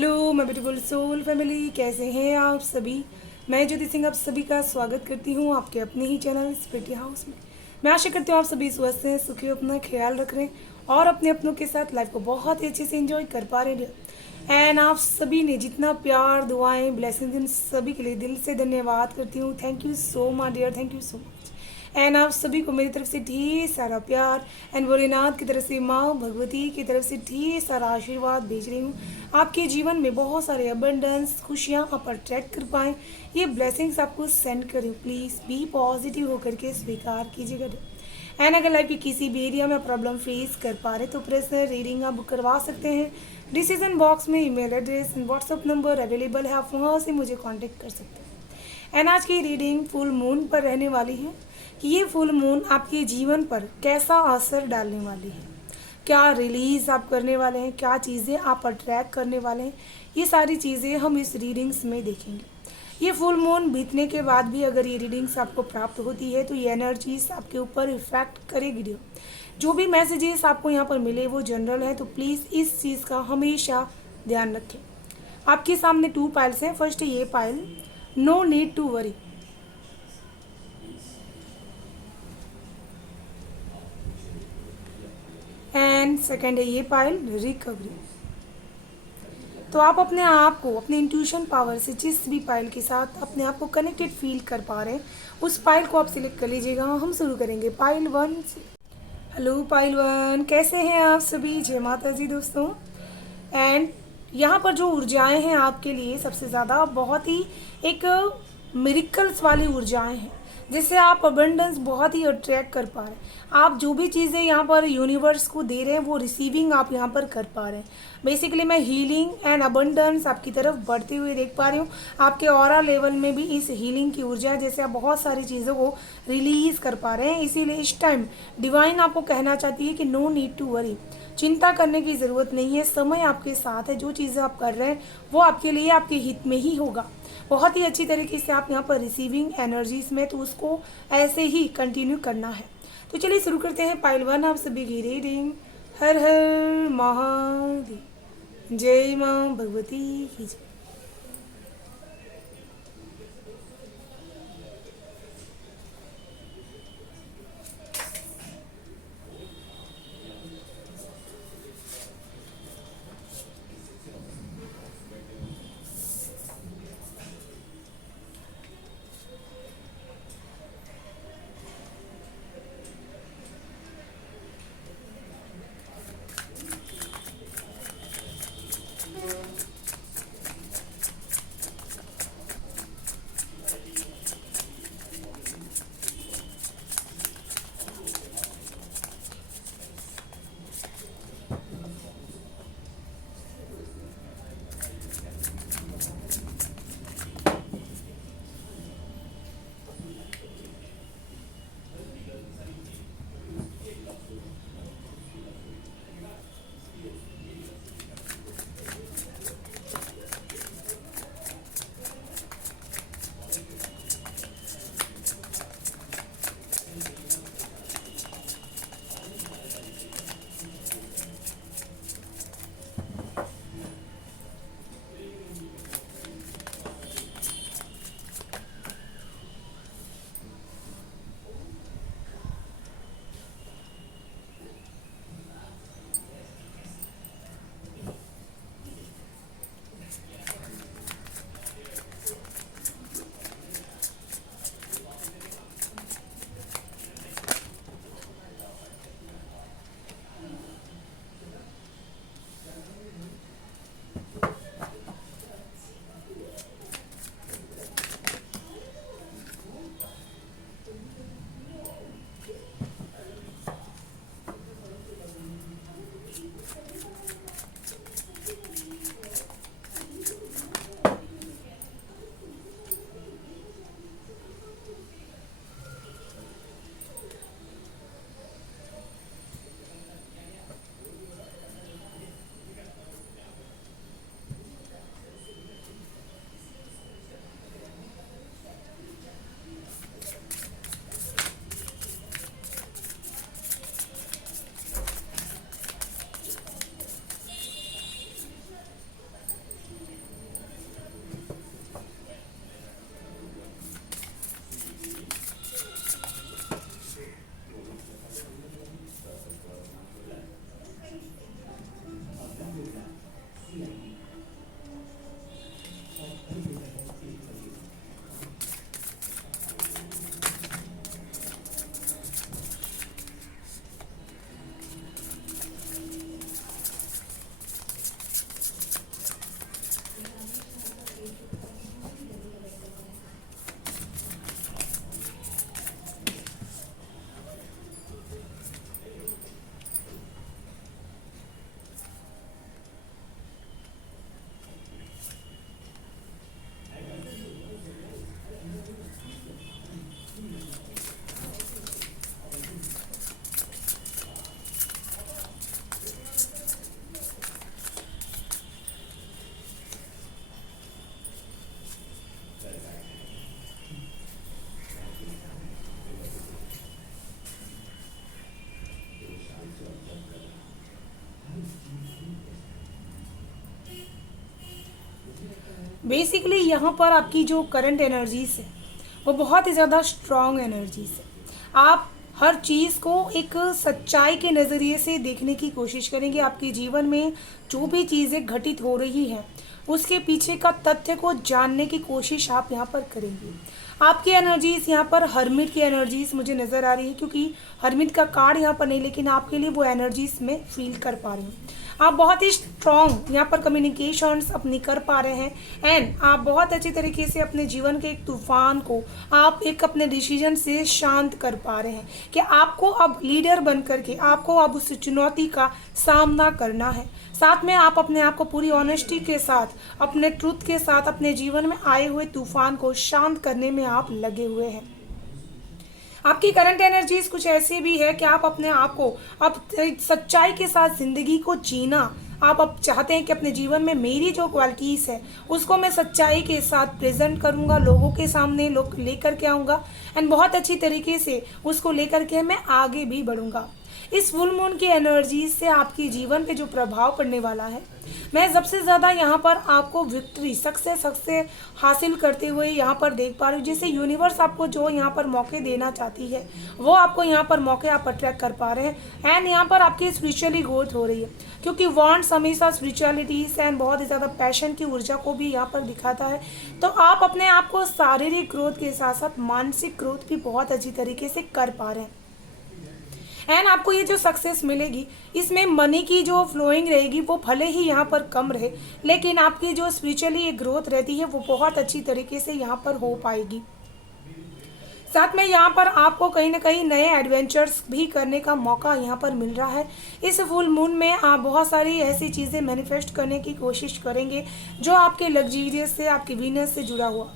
Hello मैं beautiful soul family, कैसे हैं आप सभी। मैं ज्योति सिंह आप सभी का स्वागत करती हूँ आपके अपने ही चैनल स्पिरिटी हाउस में। मैं आशा करती हूँ आप सभी स्वस्थ हैं, सुखी हो, अपना ख्याल रख रहे हैं और अपने अपनों के साथ लाइफ को बहुत ही अच्छे से एंजॉय कर पा रहे हैं। एंड आप सभी ने जितना प्यार, दुआएं, ब्लेसिंग्स, इन सभी के लिए दिल से धन्यवाद करती हूँ। Thank you so much dear, thank you so much. And आप सभी को मेरी तरफ से ढेर सारा प्यार एंड भोलेनाथ की तरफ से, माँ भगवती की तरफ से ढेर सारा आशीर्वाद भेज रही हूँ। आपके जीवन में बहुत सारे अबंडेंस, खुशियाँ आप अट्रैक्ट कर पाएँ, ये ब्लेसिंग्स आपको सेंड करूँ। प्लीज़ बी पॉजिटिव होकर के स्वीकार कीजिएगा। एंड अगर लाइफ के किसी भी एरिया में प्रॉब्लम फेस कर पा रहे तो पर्सनल रीडिंग आप बुक करवा सकते हैं। डिसीजन बॉक्स में email address and WhatsApp number available है, आप वहाँ से मुझे कांटेक्ट कर सकते हैं। एंड आज की रीडिंग फुल मून पर रहने वाली है कि ये फुल मून आपके जीवन पर कैसा असर डालने वाली है, क्या रिलीज़ आप करने वाले हैं, क्या चीज़ें आप अट्रैक्ट करने वाले हैं, ये सारी चीज़ें हम इस रीडिंग्स में देखेंगे। ये फुल मून बीतने के बाद भी अगर ये रीडिंग्स आपको प्राप्त होती है तो ये एनर्जीज आपके ऊपर इफेक्ट करेगी। जो भी मैसेजेस आपको यहाँ पर मिले वो जनरल है, तो प्लीज़ इस चीज़ का हमेशा ध्यान रखें। आपके सामने 2 पाइल्स हैं। फर्स्ट है ये pile, no need to worry. And second है ये पाइल, रिकवरी। तो आप अपने आप को, अपने इंट्यूशन पावर से जिस भी पाइल के साथ अपने आप को कनेक्टेड फील कर पा रहे हैं उस पाइल को आप सिलेक्ट कर लीजिएगा। हम शुरू करेंगे पाइल 1 से। हेलो पाइल 1, कैसे हैं आप सभी। जय माता जी दोस्तों। एंड यहाँ पर जो ऊर्जाएं हैं आपके लिए सबसे ज़्यादा बहुत ही एक मिरिकल्स वाली ऊर्जाएं हैं, जिससे आप अबंडेंस बहुत ही अट्रैक्ट कर पा रहे हैं। आप जो भी चीज़ें यहाँ पर यूनिवर्स को दे रहे हैं वो रिसीविंग आप यहाँ पर कर पा रहे हैं। बेसिकली मैं हीलिंग एंड अबंडेंस आपकी तरफ बढ़ते हुए देख पा रही हूँ। आपके ऑरा लेवल में भी इस हीलिंग की ऊर्जा है, जैसे आप बहुत सारी चीज़ों को रिलीज़ कर पा रहे हैं। इसीलिए इस टाइम डिवाइन आपको कहना चाहती है कि नो नीड टू वरी, चिंता करने की ज़रूरत नहीं है। समय आपके साथ है, जो चीज़ें आप कर रहे हैं वो आपके लिए, आपके हित में ही होगा। बहुत ही अच्छी तरीके से आप यहाँ पर रिसीविंग एनर्जीज में, तो उसको ऐसे ही कंटिन्यू करना है। तो चलिए शुरू करते हैं पाइल 1 आप सभी की रीडिंग। हर हर महादेव, जय माँ भगवती की जय। बेसिकली यहाँ पर आपकी जो करंट एनर्जीज है वो बहुत ही ज़्यादा स्ट्रॉन्ग एनर्जीज है। आप हर चीज़ को एक सच्चाई के नज़रिए से देखने की कोशिश करेंगे। आपके जीवन में जो भी चीज़ें घटित हो रही हैं उसके पीछे का तथ्य को जानने की कोशिश आप यहाँ पर करेंगे। आपकी एनर्जीज यहाँ पर हर्मिट की एनर्जीज मुझे नज़र आ रही है, क्योंकि हर्मिट का कार्ड यहाँ पर नहीं, लेकिन आपके लिए वो एनर्जीज में फील कर पा रही हूँ। आप बहुत ही स्ट्रॉन्ग यहाँ पर कम्युनिकेशंस अपनी कर पा रहे हैं एंड आप बहुत अच्छी तरीके से अपने जीवन के एक तूफान को आप एक अपने डिसीजन से शांत कर पा रहे हैं कि आपको अब लीडर बन करके आपको अब उस चुनौती का सामना करना है। साथ में आप अपने आप को पूरी ऑनेस्टी के साथ अपने ट्रुथ के साथ अपने जीवन में आए हुए तूफान को शांत करने में आप लगे हुए हैं। आपकी करंट एनर्जीज कुछ ऐसी भी है कि आप अपने आप को अब सच्चाई के साथ ज़िंदगी को जीना आप अब चाहते हैं कि अपने जीवन में मेरी जो क्वालिटीज़ है उसको मैं सच्चाई के साथ प्रेजेंट करूंगा, लोगों के सामने लोग लेकर के आऊँगा एंड बहुत अच्छी तरीके से उसको लेकर के मैं आगे भी बढ़ूंगा। इस फुल मून की एनर्जीज से आपके जीवन पे जो प्रभाव पड़ने वाला है, मैं सबसे ज़्यादा यहाँ पर आपको विक्ट्री सक्सेस हासिल करते हुए यहाँ पर देख पा रही हूँ। जैसे यूनिवर्स आपको जो यहाँ पर मौके देना चाहती है वो आपको यहाँ पर मौके आप अट्रैक्ट कर पा रहे हैं एंड यहाँ पर आपकी स्पिरिचुअली ग्रोथ हो रही है, क्योंकि वॉन्ट्स हमेशा स्पिरिचुअलिटीज एंड बहुत ही ज़्यादा पैशन की ऊर्जा को भी यहाँ पर दिखाता है। तो आप अपने आप को शारीरिक ग्रोथ के साथ साथ मानसिक ग्रोथ भी बहुत अच्छी तरीके से कर पा रहे हैं एंड आपको ये जो सक्सेस मिलेगी इसमें मनी की जो फ्लोइंग रहेगी वो भले ही यहाँ पर कम रहे, लेकिन आपकी जो स्पिरिचुअली ये ग्रोथ रहती है वो बहुत अच्छी तरीके से यहाँ पर हो पाएगी। साथ में यहाँ पर आपको कहीं ना कहीं नए एडवेंचर्स भी करने का मौका यहाँ पर मिल रहा है। इस फुल मून में आप बहुत सारी ऐसी चीज़ें मैनिफेस्ट करने की कोशिश करेंगे जो आपके लग्जरियस से आपके वीनस से जुड़ा हुआ,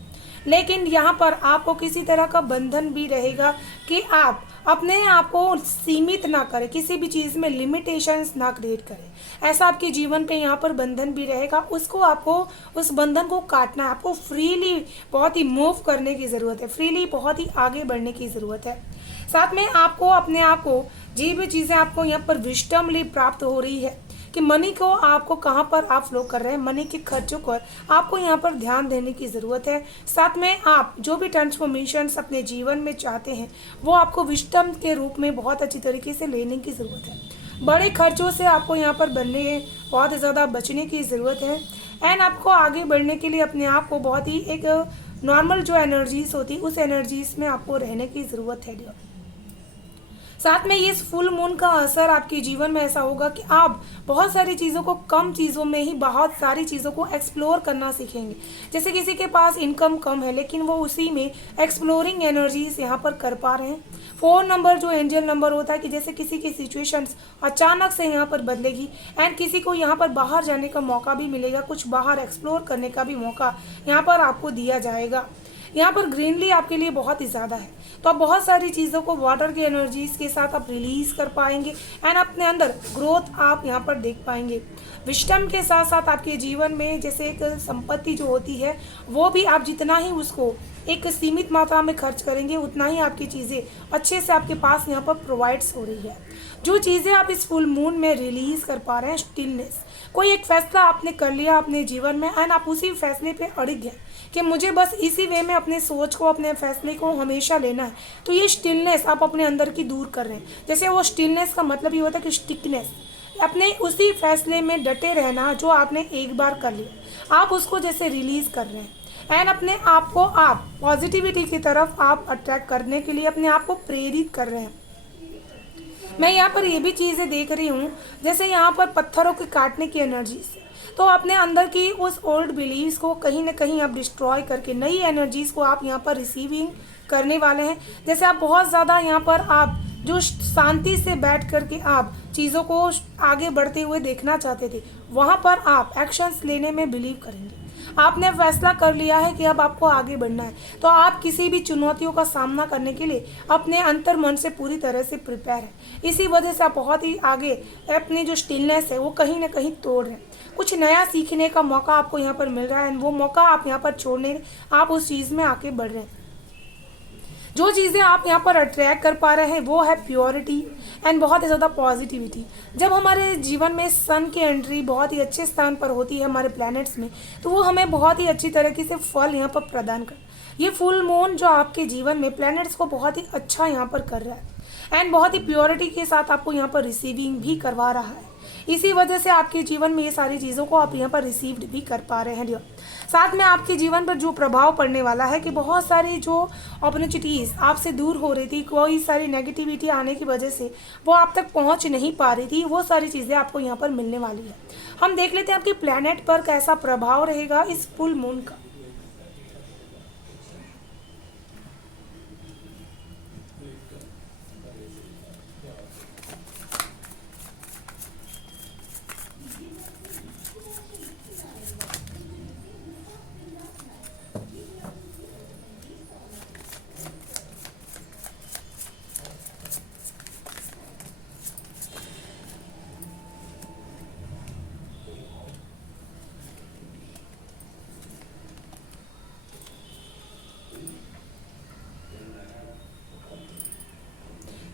लेकिन यहाँ पर आपको किसी तरह का बंधन भी रहेगा कि आप अपने आप को सीमित ना करें, किसी भी चीज़ में लिमिटेशंस ना क्रिएट करें। ऐसा आपके जीवन पे यहाँ पर बंधन भी रहेगा, उसको आपको उस बंधन को काटना है। आपको फ्रीली बहुत ही मूव करने की ज़रूरत है, फ्रीली बहुत ही आगे बढ़ने की ज़रूरत है। साथ में आपको अपने आप को जो भी चीज़ें आपको यहाँ पर विजडमली प्राप्त हो रही है कि मनी को आपको कहाँ पर आप फ्लो कर रहे हैं, मनी के खर्चों पर आपको यहाँ पर ध्यान देने की ज़रूरत है। साथ में आप जो भी ट्रांसफॉर्मेशंस अपने जीवन में चाहते हैं वो आपको विजडम के रूप में बहुत अच्छी तरीके से लेने की ज़रूरत है। बड़े खर्चों से आपको यहाँ पर बहुत ज़्यादा बचने की ज़रूरत है एंड आपको आगे बढ़ने के लिए अपने आप को बहुत ही एक नॉर्मल जो एनर्जीज होती है उस एनर्जीज में आपको रहने की ज़रूरत है। साथ में ये फुल मून का असर आपके जीवन में ऐसा होगा कि आप बहुत सारी चीज़ों को कम चीज़ों में ही बहुत सारी चीज़ों को एक्सप्लोर करना सीखेंगे। जैसे किसी के पास इनकम कम है लेकिन वो उसी में एक्सप्लोरिंग एनर्जीज यहाँ पर कर पा रहे हैं। 4 नंबर जो एंजल नंबर होता है कि जैसे किसी की सिचुएशंस अचानक से यहाँ पर बदलेगी एंड किसी को यहाँ पर बाहर जाने का मौका भी मिलेगा, कुछ बाहर एक्सप्लोर करने का भी मौका यहाँ पर आपको दिया जाएगा। यहाँ पर ग्रीनली आपके लिए बहुत ही ज़्यादा है, तो आप बहुत सारी चीज़ों को वाटर की एनर्जीज के साथ आप रिलीज़ कर पाएंगे एंड अपने अंदर ग्रोथ आप यहाँ पर देख पाएंगे। विजडम के साथ साथ आपके जीवन में जैसे एक संपत्ति जो होती है वो भी आप जितना ही उसको एक सीमित मात्रा में खर्च करेंगे उतना ही आपकी चीज़ें अच्छे से आपके पास यहाँ पर प्रोवाइड्स हो रही है। जो चीज़ें आप इस फुल मून में रिलीज़ कर पा रहे हैं, स्टिलनेस, कोई एक फैसला आपने कर लिया अपने जीवन में एंड आप उसी फैसले पे अड़िग हैं कि मुझे बस इसी वे में अपने सोच को अपने फैसले को हमेशा लेना है, तो ये स्टिलनेस आप अपने अंदर की दूर कर रहे हैं। जैसे वो स्टिलनेस का मतलब ये होता है कि स्टिकनेस, अपने उसी फैसले में डटे रहना जो आपने एक बार कर लिया, आप उसको जैसे रिलीज़ कर रहे हैं एंड अपने आप को आप पॉजिटिविटी की तरफ आप अट्रैक्ट करने के लिए अपने आप को प्रेरित कर रहे हैं। मैं यहाँ पर ये भी चीज़ें देख रही हूँ जैसे यहाँ पर पत्थरों के काटने की एनर्जी से, तो अपने अंदर की उस ओल्ड बिलीव्स को कहीं ना कहीं आप डिस्ट्रॉय करके नई एनर्जीज़ को आप यहाँ पर रिसीविंग करने वाले हैं। जैसे आप बहुत ज़्यादा यहाँ पर आप जो शांति से बैठ करके आप चीज़ों को आगे बढ़ते हुए देखना चाहते थे, वहाँ पर आप एक्शंस लेने में बिलीव करेंगे। आपने फैसला कर लिया है कि अब आपको आगे बढ़ना है, तो आप किसी भी चुनौतियों का सामना करने के लिए अपने अंतर मन से पूरी तरह से प्रिपेयर है। इसी वजह से आप बहुत ही आगे अपनी जो स्टिलनेस है वो कहीं ना कहीं तोड़ रहे हैं। कुछ नया सीखने का मौका आपको यहाँ पर मिल रहा है, वो मौका आप यहाँ पर छोड़ने आप उस चीज़ में आगे बढ़ रहे हैं। जो चीज़ें आप यहाँ पर अट्रैक्ट कर पा रहे हैं वो है प्योरिटी एंड बहुत ही ज़्यादा पॉजिटिविटी। जब हमारे जीवन में सन की एंट्री बहुत ही अच्छे स्थान पर होती है हमारे प्लैनेट्स में, तो वो हमें बहुत ही अच्छी तरीके से फल यहाँ पर प्रदान कर, ये फुल मून जो आपके जीवन में प्लैनेट्स को बहुत ही अच्छा यहाँ पर कर रहा है एंड बहुत ही प्योरिटी के साथ आपको यहाँ पर रिसीविंग भी करवा रहा है। इसी वजह से आपके जीवन में ये सारी चीज़ों को आप यहाँ पर रिसीव्ड भी कर पा रहे हैं डियर। साथ में आपके जीवन पर जो प्रभाव पड़ने वाला है कि बहुत सारी जो अपॉर्चुनिटीज़ आपसे दूर हो रही थी, कोई सारी नेगेटिविटी आने की वजह से वो आप तक पहुँच नहीं पा रही थी, वो सारी चीज़ें आपको यहाँ पर मिलने वाली है। हम देख लेते हैं आपके प्लैनेट पर कैसा प्रभाव रहेगा इस फुल मून का।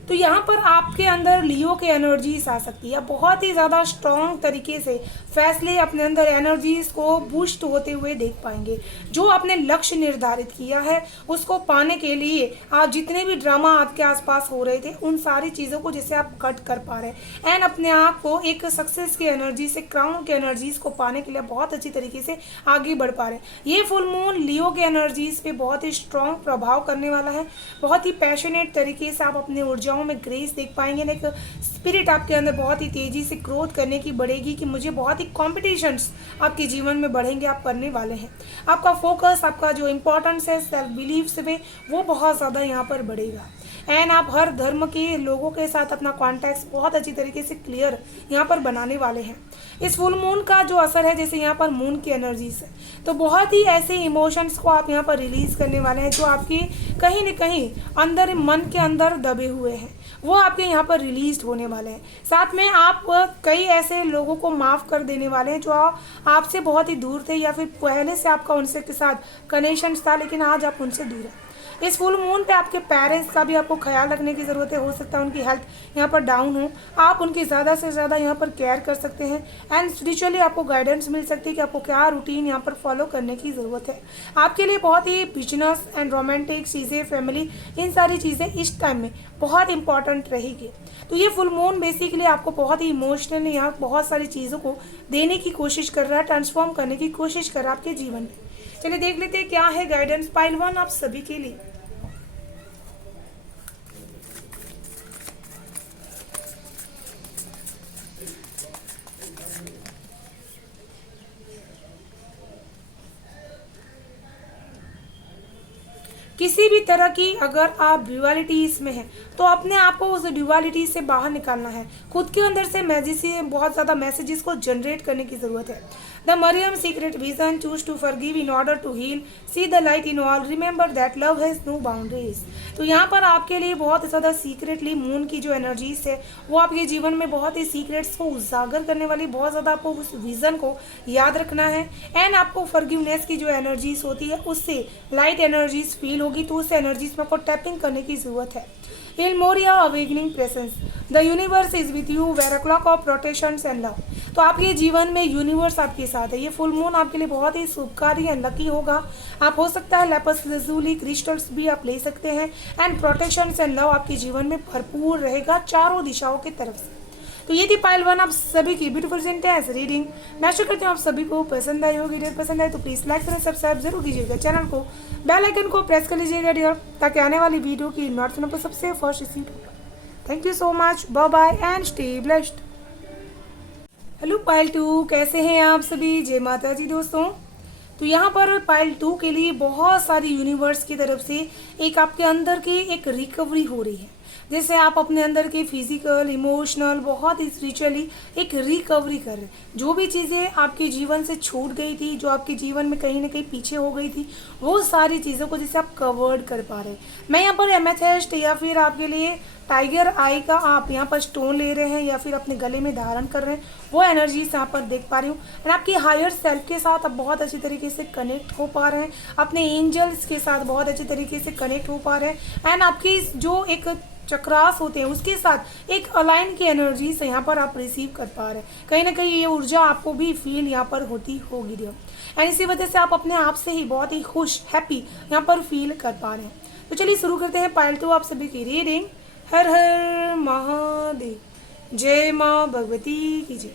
तो यहाँ पर आपके अंदर लियो की एनर्जीज आ सकती है, बहुत ही ज़्यादा स्ट्रॉन्ग तरीके से फैसले अपने अंदर एनर्जीज को बूस्ट होते हुए देख पाएंगे। जो आपने लक्ष्य निर्धारित किया है उसको पाने के लिए आप जितने भी ड्रामा आपके आसपास हो रहे थे उन सारी चीज़ों को जैसे आप कट कर पा रहे हैं एंड अपने आप को एक सक्सेस की एनर्जी से, क्राउन की एनर्जीज को पाने के लिए बहुत अच्छी तरीके से आगे बढ़ पा रहे हैं। ये फुल मून लियो के एनर्जीज पे बहुत ही स्ट्रॉन्ग प्रभाव करने वाला है। बहुत ही पैशनेट तरीके से आप अपने ऊर्जाओं में ग्रेस देख पाएंगे, लाइक स्पिरिट आपके अंदर बहुत ही तेजी से ग्रोथ करने की बढ़ेगी कि मुझे बहुत ही कॉम्पिटिशन्स आपके जीवन में बढ़ेंगे, आप करने वाले हैं। आपका फोकस, आपका जो इम्पोर्टेंस है सेल्फ बिलीव्स में, वो बहुत ज़्यादा यहाँ पर बढ़ेगा एंड आप हर धर्म के लोगों के साथ अपना कॉन्टैक्ट बहुत अच्छी तरीके से क्लियर यहाँ पर बनाने वाले हैं। इस फुल मून का जो असर है, जैसे यहाँ पर मून की एनर्जीज है, तो बहुत ही ऐसे इमोशंस को आप यहाँ पर रिलीज करने वाले हैं जो आपके कहीं न कहीं अंदर, मन के अंदर दबे हुए हैं, वो आपके यहाँ पर रिलीज होने वाले हैं। साथ में आप कई ऐसे लोगों को माफ़ कर देने वाले हैं जो आपसे बहुत ही दूर थे या फिर पहले से आपका उनसे के साथ कनेक्शन था लेकिन आज आप उनसे दूर हैं। इस फुल मून पे आपके पेरेंट्स का भी आपको ख्याल रखने की ज़रूरत है। हो सकता है उनकी हेल्थ यहाँ पर डाउन हो, आप उनकी ज़्यादा से ज़्यादा यहाँ पर केयर कर सकते हैं एंड स्पिरिचुअली आपको गाइडेंस मिल सकती है कि आपको क्या रूटीन यहाँ पर फॉलो करने की ज़रूरत है। आपके लिए बहुत ही बिजनेस एंड रोमांटिक चीज़ें, फैमिली, इन सारी चीज़ें इस टाइम में बहुत इंपॉर्टेंट रहेगी। तो ये फुल मून बेसिकली आपको बहुत ही इमोशनली यहाँ बहुत सारी चीज़ों को देने की कोशिश कर रहा है, ट्रांसफॉर्म करने की कोशिश कर रहा है आपके जीवन में। चलिए देख लेते हैं क्या है गाइडेंस पाइल 1 आप सभी के लिए। किसी भी तरह की अगर आप ड्यूअलिटीज में हैं तो अपने आप को उस ड्यूअलिटी से बाहर निकालना है। खुद के अंदर से बहुत ज़्यादा मैसेजेस को जनरेट करने की ज़रूरत है। The Mariam secret vision, choose to forgive in order to heal, see the light in all, remember that love has no boundaries. तो यहाँ पर आपके लिए बहुत ज़्यादा सीक्रेटली मून की जो एनर्जीज है वो आपके जीवन में बहुत ही सीक्रेट्स को उजागर करने वाली, बहुत ज़्यादा आपको उस विज़न को याद रखना है एंड आपको फॉरगिवनेस की जो एनर्जीज होती है उससे लाइट एनर्जीज फील होगी, तो उस एनर्जीज में आपको टैपिंग करने की ज़रूरत है। In Moria awakening presence, the universe is with you, where a clock of protections and love। तो आपके जीवन में यूनिवर्स आपके साथ है। ये फुल मून आपके लिए बहुत ही शुभकारी एंड लकी होगा। आप हो सकता है लैपिस लजुली क्रिस्टल्स भी आप ले सकते हैं एंड प्रोटेक्शंस एंड लव आपके जीवन में भरपूर रहेगा चारों दिशाओं की तरफ से। तो ये थी पाइल 1 आप सभी की ब्यूटीफुल सेंटेंस रीडिंग। मैं आशा करती हूँ आप सभी को पसंद आई होगी। वीडियो पसंद आए तो प्लीज़ लाइक करें, सब्सक्राइब जरूर कीजिएगा, चैनल को बेल आइकन को प्रेस कर लीजिएगा डियर, ताकि आने वाली वीडियो की नोटिफिकेशन पर सबसे फर्स्ट रिसीव होगा। Thank you so much, bye bye and stay blessed. Hello pile 2, कैसे हैं आप सभी? जय माता जी दोस्तों। तो यहाँ पर पाइल 2 के लिए बहुत सारी यूनिवर्स की तरफ से एक आपके अंदर की एक रिकवरी हो रही है। जैसे आप अपने अंदर की फिजिकल, इमोशनल, बहुत ही स्पिरिचुअली एक रिकवरी कर रहे हैं। जो भी चीज़ें आपके जीवन से छूट गई थी, जो आपके जीवन में कहीं ना कहीं पीछे हो गई थी, वो सारी चीज़ों को जैसे आप कवर्ड कर पा रहे हैं। मैं यहाँ पर एमेथेस्ट या फिर आपके लिए टाइगर आई का आप यहाँ पर स्टोन ले रहे हैं या फिर अपने गले में धारण कर रहे हैं, वो एनर्जीज यहाँ पर देख पा रही हूँ। एंड आपकी हायर सेल्फ के साथ आप बहुत अच्छी तरीके से कनेक्ट हो पा रहे हैं, अपने एंजल्स के साथ बहुत अच्छी तरीके से कनेक्ट हो पा रहे हैं। एंड आपकी जो एक चक्रास होते हैं उसके साथ एक अलाइन की एनर्जी से यहाँ पर आप रिसीव कर पा रहे हैं। कहीं ना कहीं ये ऊर्जा आपको भी फील यहाँ पर होती होगी डियर। एंड इसी वजह से आप अपने आप से ही बहुत ही खुश, हैप्पी यहाँ पर फील कर पा रहे हैं। तो चलिए शुरू करते हैं पाइल 2 आप सभी की रीडिंग। हर हर महादेव, जय माँ भगवती की जय।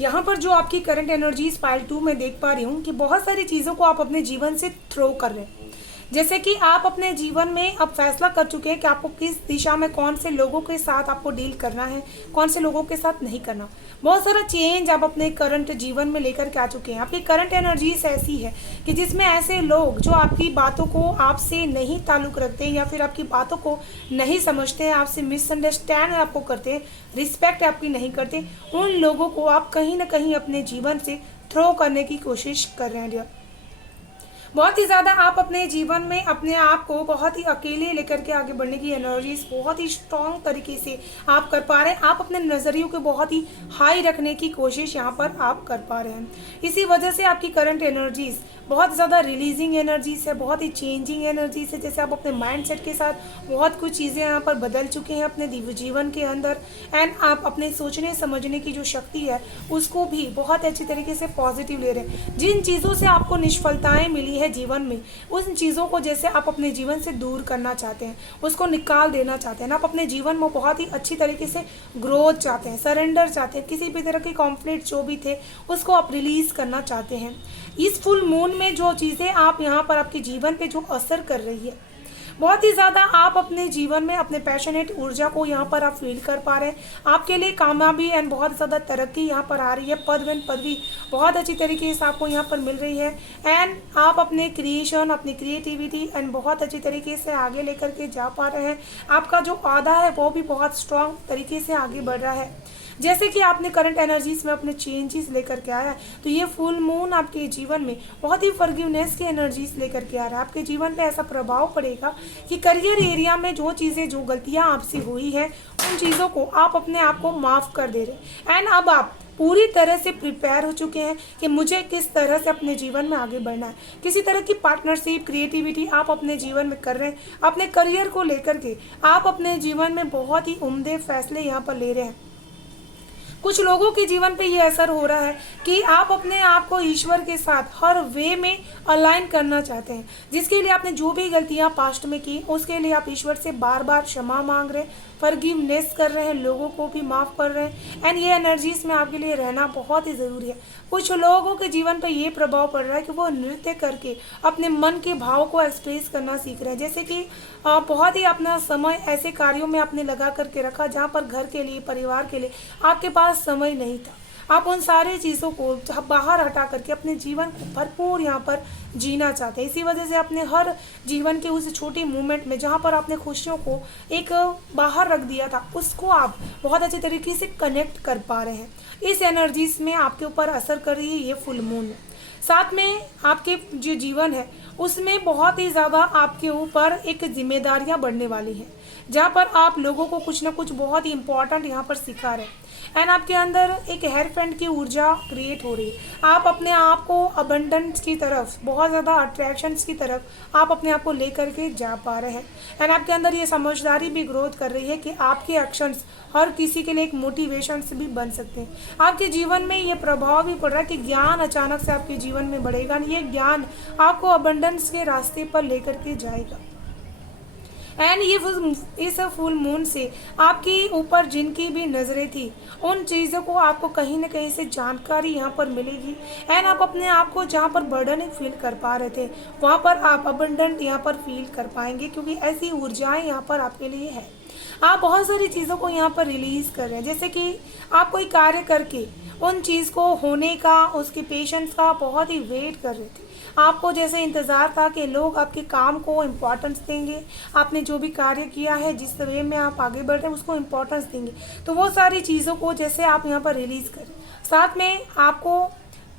यहाँ पर जो आपकी करंट एनर्जी पाइल 2 में देख पा रही हूँ कि बहुत सारी चीज़ों को आप अपने जीवन से थ्रो कर रहे हैं। जैसे कि आप अपने जीवन में अब फैसला कर चुके हैं कि आपको किस दिशा में कौन से लोगों के साथ आपको डील करना है, कौन से लोगों के साथ नहीं करना। बहुत सारा चेंज आप अपने करंट जीवन में लेकर के आ चुके हैं। आपकी करंट एनर्जीज ऐसी है कि जिसमें ऐसे लोग जो आपकी बातों को आपसे नहीं ताल्लुक रखते हैं या फिर आपकी बातों को नहीं समझते हैं, आपसे मिसअंडरस्टैंड आपको करते हैं, रिस्पेक्ट आपकी नहीं करते, उन लोगों को आप कहीं ना कहीं अपने जीवन से थ्रो करने की कोशिश कर रहे हैं डियर। बहुत ही ज़्यादा आप अपने जीवन में अपने आप को बहुत ही अकेले लेकर के आगे बढ़ने की एनर्जीज बहुत ही स्ट्रॉन्ग तरीके से आप कर पा रहे हैं। आप अपने नज़रियों को बहुत ही हाई रखने की कोशिश यहाँ पर आप कर पा रहे हैं। इसी वजह से आपकी करंट एनर्जीज बहुत ज़्यादा रिलीजिंग एनर्जी से, बहुत ही चेंजिंग एनर्जी से, जैसे आप अपने माइंडसेट के साथ बहुत कुछ चीज़ें यहाँ पर बदल चुके हैं अपने जीवन के अंदर। एंड आप अपने सोचने समझने की जो शक्ति है उसको भी बहुत अच्छी तरीके से पॉजिटिव ले रहे हैं। जिन चीज़ों से आपको निष्फलताएं मिली है जीवन में, उन चीज़ों को जैसे आप अपने जीवन से दूर करना चाहते हैं, उसको निकाल देना चाहते हैं, आप अपने जीवन में बहुत ही अच्छी तरीके से ग्रोथ चाहते हैं, सरेंडर चाहते हैं, किसी भी तरह के कॉन्फ्लिक्ट जो भी थे उसको आप रिलीज़ करना चाहते हैं। इस फुल मून में जो चीज़ें आप यहाँ पर आपके जीवन पे जो असर कर रही है, बहुत ही ज़्यादा आप अपने जीवन में अपने पैशनेट ऊर्जा को यहाँ पर आप फील कर पा रहे हैं। आपके लिए कामयाबी एंड बहुत ज़्यादा तरक्की यहाँ पर आ रही है, पद एंड पदवी बहुत अच्छी तरीके से आपको यहाँ पर मिल रही है। एंड आप अपने क्रिएशन, अपनी क्रिएटिविटी एंड बहुत अच्छी तरीके से आगे लेकर के जा पा रहे हैं। आपका जो औहदा है वो भी बहुत स्ट्रॉन्ग तरीके से आगे बढ़ रहा है। जैसे कि आपने करंट एनर्जीज में अपने चेंजेस लेकर के आया, तो ये फुल मून आपके जीवन में बहुत ही फॉरगिवनेस की एनर्जीज लेकर के आ रहा है। आपके जीवन पे ऐसा प्रभाव पड़ेगा कि करियर एरिया में जो चीज़ें, जो गलतियां आपसे हुई है, उन चीज़ों को आप अपने आप को माफ़ कर दे रहे हैं। एंड अब आप पूरी तरह से प्रिपेयर हो चुके हैं कि मुझे किस तरह से अपने जीवन में आगे बढ़ना है। किसी तरह की पार्टनरशिप, क्रिएटिविटी आप अपने जीवन में कर रहे हैं। अपने करियर को लेकर के आप अपने जीवन में बहुत ही उम्दे फैसले यहाँ पर ले रहे हैं। कुछ लोगों के जीवन पे ये असर हो रहा है कि आप अपने आप को ईश्वर के साथ हर वे में अलाइन करना चाहते हैं, जिसके लिए आपने जो भी गलतियां पास्ट में की उसके लिए आप ईश्वर से बार बार क्षमा मांग रहे हैं, फॉरगिवनेस कर रहे हैं, लोगों को भी माफ़ कर रहे हैं। एंड ये एनर्जीज में आपके लिए रहना बहुत ही ज़रूरी है। कुछ लोगों के जीवन पर ये प्रभाव पड़ रहा है कि वो नृत्य करके अपने मन के भाव को एक्सप्रेस करना सीख रहे हैं। जैसे कि बहुत ही अपना समय ऐसे कार्यों में आपने लगा करके रखा जहाँ पर घर के लिए, परिवार के लिए आपके पास समय नहीं था। आप उन सारी चीज़ों को बाहर हटा करके अपने जीवन को भरपूर यहाँ पर जीना चाहते हैं। इसी वजह से अपने हर जीवन के उस छोटी मोमेंट में जहाँ पर आपने खुशियों को एक बाहर रख दिया था, उसको आप बहुत अच्छे तरीके से कनेक्ट कर पा रहे हैं। इस एनर्जीज में आपके ऊपर असर कर रही है ये फुल मून। साथ में आपके जो जीवन है उसमें बहुत ही ज़्यादा आपके ऊपर एक जिम्मेदारियां बढ़ने वाली हैं, जहाँ पर आप लोगों को कुछ ना कुछ बहुत ही इंपॉर्टेंट यहाँ पर सिखा रहे हैं। एंड आपके अंदर एक हेयरफेंड की ऊर्जा क्रिएट हो रही है। आप अपने आप को अबंडेंस की तरफ, बहुत ज़्यादा अट्रैक्शंस की तरफ आप अपने आप को लेकर के जा पा रहे हैं। एंड आपके अंदर ये समझदारी भी ग्रोथ कर रही है कि आपके एक्शंस हर किसी के लिए एक मोटिवेशन से भी बन सकते हैं। आपके जीवन में ये प्रभाव भी पड़ रहा है कि ज्ञान अचानक से आपके जीवन में बढ़ेगा। ये ज्ञान आपको अबंडेंस के रास्ते पर लेकर के जाएगा। एंड ये इस फुल मून से आपके ऊपर जिनकी भी नज़रें थी, उन चीज़ों को आपको कहीं ना कहीं से जानकारी यहाँ पर मिलेगी। एंड आप अपने आप को जहाँ पर बर्डन फील कर पा रहे थे, वहाँ पर आप अबंडेंट यहाँ पर फील कर पाएंगे, क्योंकि ऐसी ऊर्जाएं यहाँ पर आपके लिए है। आप बहुत सारी चीज़ों को यहाँ पर रिलीज़ कर रहे हैं। जैसे कि आप कोई कार्य करके उन चीज़ को होने का, उसके पेशेंस का बहुत ही वेट कर रहे थे। आपको जैसे इंतज़ार था कि लोग आपके काम को इम्पोर्टेंस देंगे, आपने जो भी कार्य किया है, जिस वे में आप आगे बढ़ रहे हैं उसको इम्पोर्टेंस देंगे। तो वो सारी चीज़ों को जैसे आप यहाँ पर रिलीज़ करें। साथ में आपको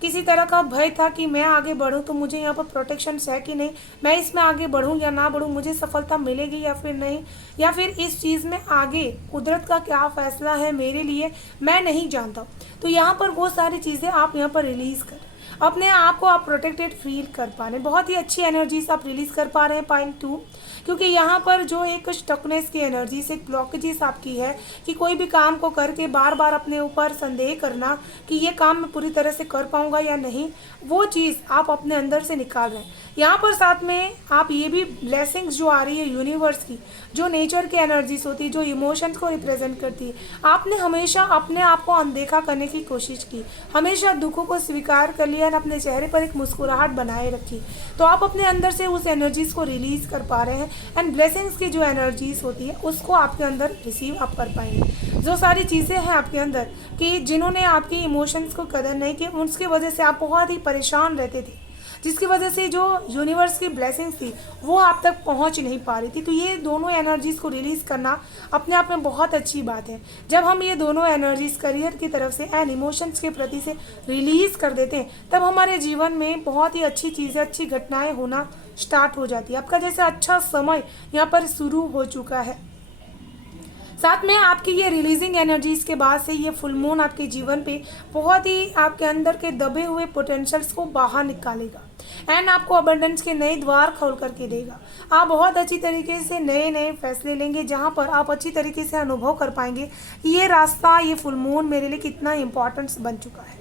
किसी तरह का भय था कि मैं आगे बढ़ूं तो मुझे यहाँ पर प्रोटेक्शन है कि नहीं, मैं इसमें आगे बढ़ूं या ना बढ़ूं, मुझे सफलता मिलेगी या फिर नहीं, या फिर इस चीज़ में आगे कुदरत का क्या फ़ैसला है मेरे लिए मैं नहीं जानता। तो यहाँ पर वो सारी चीज़ें आप यहाँ पर रिलीज़ करें। अपने आप को आप प्रोटेक्टेड फील कर पा रहे हैं। बहुत ही अच्छी एनर्जीज आप रिलीज़ कर पा रहे हैं पॉइंट 2, क्योंकि यहाँ पर जो एक स्टकनेस की एनर्जी से ब्लॉकेजेस आपकी है कि कोई भी काम को करके बार बार अपने ऊपर संदेह करना कि ये काम मैं पूरी तरह से कर पाऊँगा या नहीं, वो चीज़ आप अपने अंदर से निकाल रहे हैं। यहाँ पर साथ में आप ये भी ब्लेसिंग्स जो आ रही है यूनिवर्स की, जो नेचर की एनर्जीज होती है, जो इमोशंस को रिप्रेजेंट करती है, आपने हमेशा अपने आप को अनदेखा करने की कोशिश की, हमेशा दुखों को स्वीकार कर लिया और अपने चेहरे पर एक मुस्कुराहट बनाए रखी। तो आप अपने अंदर से उस एनर्जीज को रिलीज कर पा रहे हैं। एंड ब्लेसिंग्स की जो एनर्जीज होती है उसको आपके अंदर रिसीव आप कर पाएंगे। जो सारी चीज़ें हैं आपके अंदर कि जिन्होंने आपकी इमोशंस को कदर नहीं की, उसकी वजह से आप बहुत ही परेशान रहते थे, जिसकी वजह से जो यूनिवर्स की ब्लेसिंग्स थी वो आप तक पहुंच नहीं पा रही थी। तो ये दोनों एनर्जीज़ को रिलीज़ करना अपने आप में बहुत अच्छी बात है। जब हम ये दोनों एनर्जीज़ करियर की तरफ से एंड इमोशंस के प्रति से रिलीज़ कर देते हैं, तब हमारे जीवन में बहुत ही अच्छी चीज़ें, अच्छी घटनाएं होना स्टार्ट हो जाती है। आपका जैसे अच्छा समय यहाँ पर शुरू हो चुका है। साथ में आपकी ये रिलीजिंग एनर्जीज के बाद से ये फुल मून आपके जीवन पे बहुत ही आपके अंदर के दबे हुए पोटेंशियल्स को बाहर निकालेगा एंड आपको अबंडेंस के नए द्वार खोल करके देगा। आप बहुत अच्छी तरीके से नए नए फैसले लेंगे जहाँ पर आप अच्छी तरीके से अनुभव कर पाएंगे ये रास्ता, ये फुल मून मेरे लिए कितना इंपॉर्टेंस बन चुका है।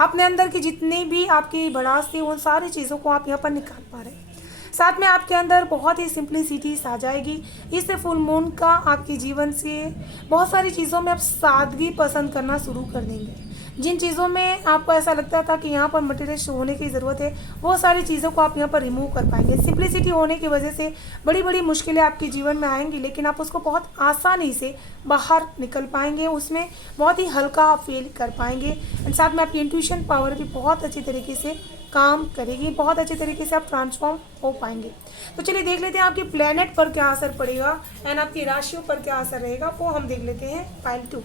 अपने अंदर की जितनी भी आपकी भड़ास थी उन सारी चीज़ों को आप यहाँ पर निकाल पा रहे हैं। साथ में आपके अंदर बहुत ही सिंप्लिसिटी आ जाएगी। इस फुल मून का आपके जीवन से बहुत सारी चीज़ों में आप सादगी पसंद करना शुरू कर देंगे। जिन चीज़ों में आपको ऐसा लगता था कि यहाँ पर मटेरियल होने की ज़रूरत है वो सारी चीज़ों को आप यहाँ पर रिमूव कर पाएंगे। सिंप्लिसिटी होने की वजह से बड़ी बड़ी मुश्किलें आपके जीवन में आएंगी लेकिन आप उसको बहुत आसानी से बाहर निकल पाएंगे, उसमें बहुत ही हल्का आप फील कर पाएंगे। एंड साथ में आपकी इंट्यूशन पावर भी बहुत अच्छी तरीके से काम करेगी, बहुत अच्छे तरीके से आप ट्रांसफॉर्म हो पाएंगे। तो चलिए देख लेते हैं आपके प्लेनेट पर क्या असर पड़ेगा एंड आपकी राशियों पर क्या असर रहेगा, वो हम देख लेते हैं पाइल 2।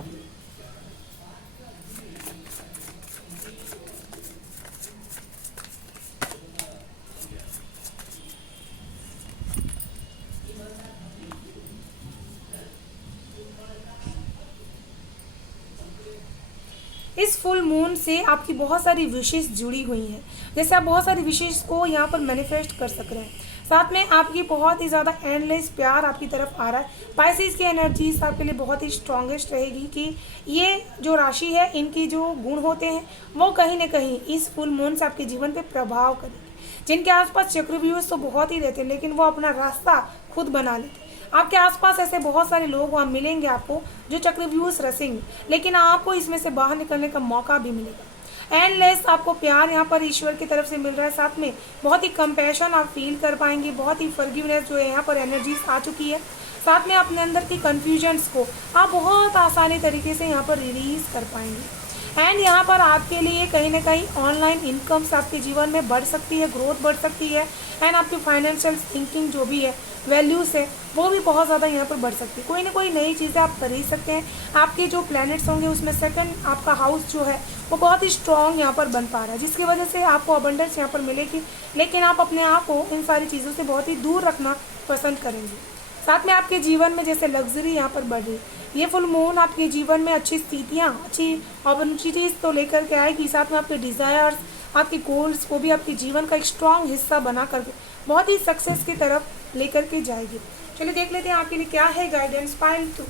इस फुल मून से आपकी बहुत सारी विशेष जुड़ी हुई हैं, जैसे आप बहुत सारी विशेष को यहाँ पर मैनिफेस्ट कर सक रहे हैं। साथ में आपकी बहुत ही ज़्यादा एंडलेस प्यार आपकी तरफ आ रहा है। पाइसेस की एनर्जीज आपके लिए बहुत ही स्ट्रॉन्गेस्ट रहेगी कि ये जो राशि है इनकी जो गुण होते हैं वो कहीं ना कहीं इस फुल मून से आपके जीवन पे प्रभाव करेगी। जिनके आसपास चक्रव्यूह तो बहुत ही रहते हैं लेकिन वो अपना रास्ता खुद बना लेते हैं। आपके आसपास ऐसे बहुत सारे लोग वहाँ मिलेंगे आपको जो चक्रव्यूह रसेंगे लेकिन आपको इसमें से बाहर निकलने का मौका भी मिलेगा। एंडलेस आपको प्यार यहाँ पर ईश्वर की तरफ से मिल रहा है। साथ में बहुत ही कंपैशन आप फील कर पाएंगे, बहुत ही फॉरगिवनेस जो है यहाँ पर एनर्जीज आ चुकी है। साथ में अपने अंदर की कन्फ्यूजन्स को आप बहुत आसानी तरीके से यहाँ पर रिलीज कर पाएंगे। एंड यहाँ पर आपके लिए कहीं ना कहीं ऑनलाइन इनकम्स आपके जीवन में बढ़ सकती है, ग्रोथ बढ़ सकती है। एंड आपकी फाइनेंशियल थिंकिंग जो भी है, वैल्यूज़ है, वो भी बहुत ज़्यादा यहाँ पर बढ़ सकती है। कोई ना कोई नई चीज़ें आप खरीद सकते हैं। आपके जो प्लैनेट्स होंगे उसमें सेकंड आपका हाउस जो है वो बहुत ही स्ट्रॉन्ग यहाँ पर बन पा रहा है, जिसकी वजह से आपको अबंडेंस यहाँ पर मिलेगी। लेकिन आप अपने आप को इन सारी चीज़ों से बहुत ही दूर रखना पसंद करेंगे। साथ में आपके जीवन में जैसे लग्जरी यहाँ पर बढ़ रही है, ये फुल मून आपके जीवन में अच्छी स्थितियाँ, अच्छी अपॉर्चुनिटीज़ तो लेकर के आएगी। साथ में आपके डिज़ायर्स, आपके गोल्स को भी आपके जीवन का एक स्ट्रॉन्ग हिस्सा बना करके बहुत ही सक्सेस की तरफ लेकर के जाएगी। चलिए देख लेते हैं आपके लिए क्या है guidance pile 2।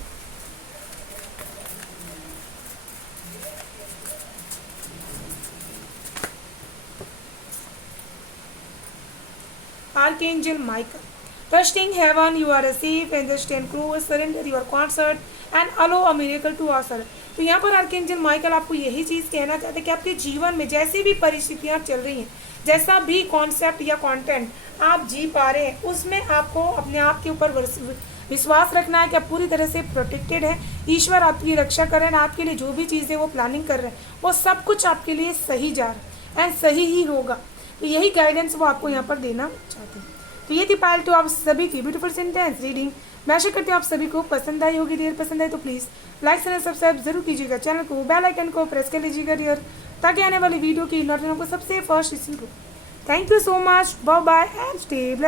Archangel Michael. Trusting heaven, you are safe and just stand close, surrender your concert and allow a miracle to occur. तो यहाँ पर आर्कएंजल माइकल आपको यही चीज़ कहना चाहते हैं कि आपके जीवन में जैसी भी परिस्थितियाँ चल रही हैं, जैसा भी कॉन्सेप्ट या कंटेंट आप जी पा रहे हैं, उसमें आपको अपने आप के ऊपर विश्वास रखना है कि आप पूरी तरह से प्रोटेक्टेड हैं। ईश्वर आपकी रक्षा कर रहे हैं। आपके लिए जो भी चीज़ें वो प्लानिंग कर रहे हैं वो सब कुछ आपके लिए सही जा रहा है एंड सही ही होगा। तो यही गाइडेंस वो आपको यहाँ पर देना चाहते हैं। तो ये थी पाइल 2 आप सभी की ब्यूटीफुल सेंटेंस रीडिंग। मैं आशा करती हूँ आप सभी को पसंद आई होगी। डियर पसंद आए तो प्लीज़ लाइक एंड सब्सक्राइब जरूर कीजिएगा। चैनल को बेल आइकन को प्रेस कर लीजिएगा डियर, ताकि आने वाली वीडियो की नोटिफिकेशन को सबसे फर्स्ट रिसीव हो। Thank you so much, bye bye and stay blessed.